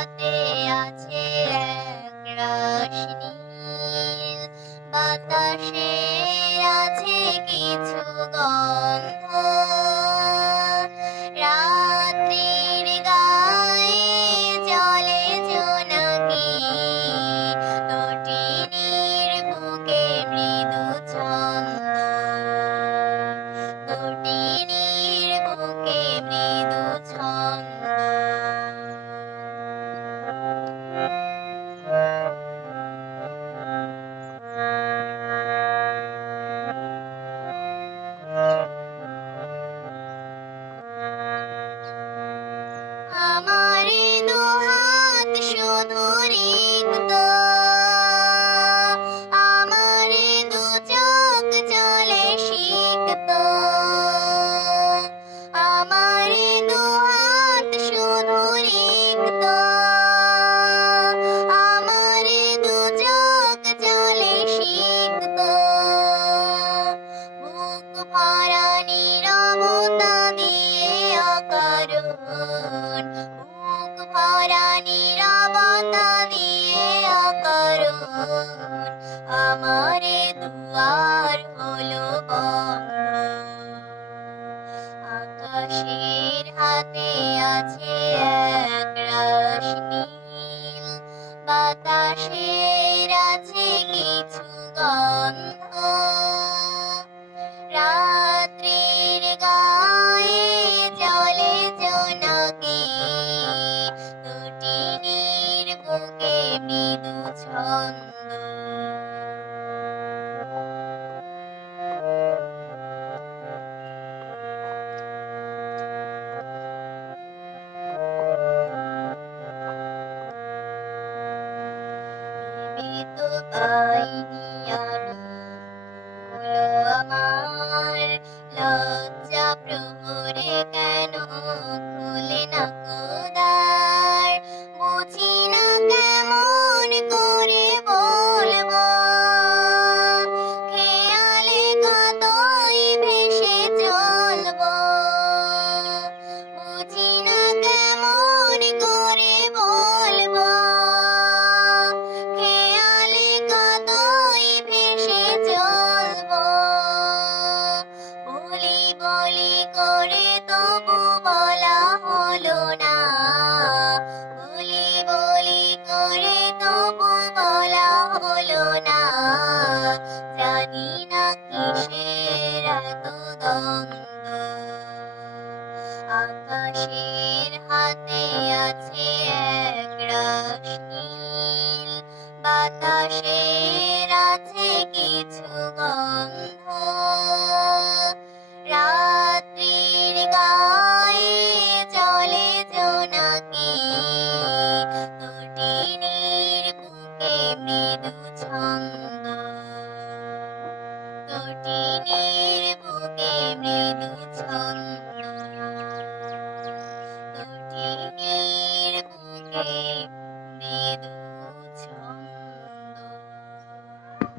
হাতে আছে একরাশ নীল, বাতাসে আছে কিছু গন্ধ, রাত্রির গায়ে জলে জোনাকি, তটিনীর বুকে মৃদু ছন্দ, তটিনীর বুকে মৃদু ছন্দ। আমার দুহাত শুধু রিক্ত, আমার দু চোখ জলে সিক্ত, আমার দুহাত শুধু রিক্ত, আমার দু চোখ জলে সিক্ত, বুক ভরা নীরবতা দিয়ে অকারণ, বুক ভরা নীরবতা দিয়ে অকারণ, আমার দুয়ার হলো বন্ধ। আকাশের হাতে আছে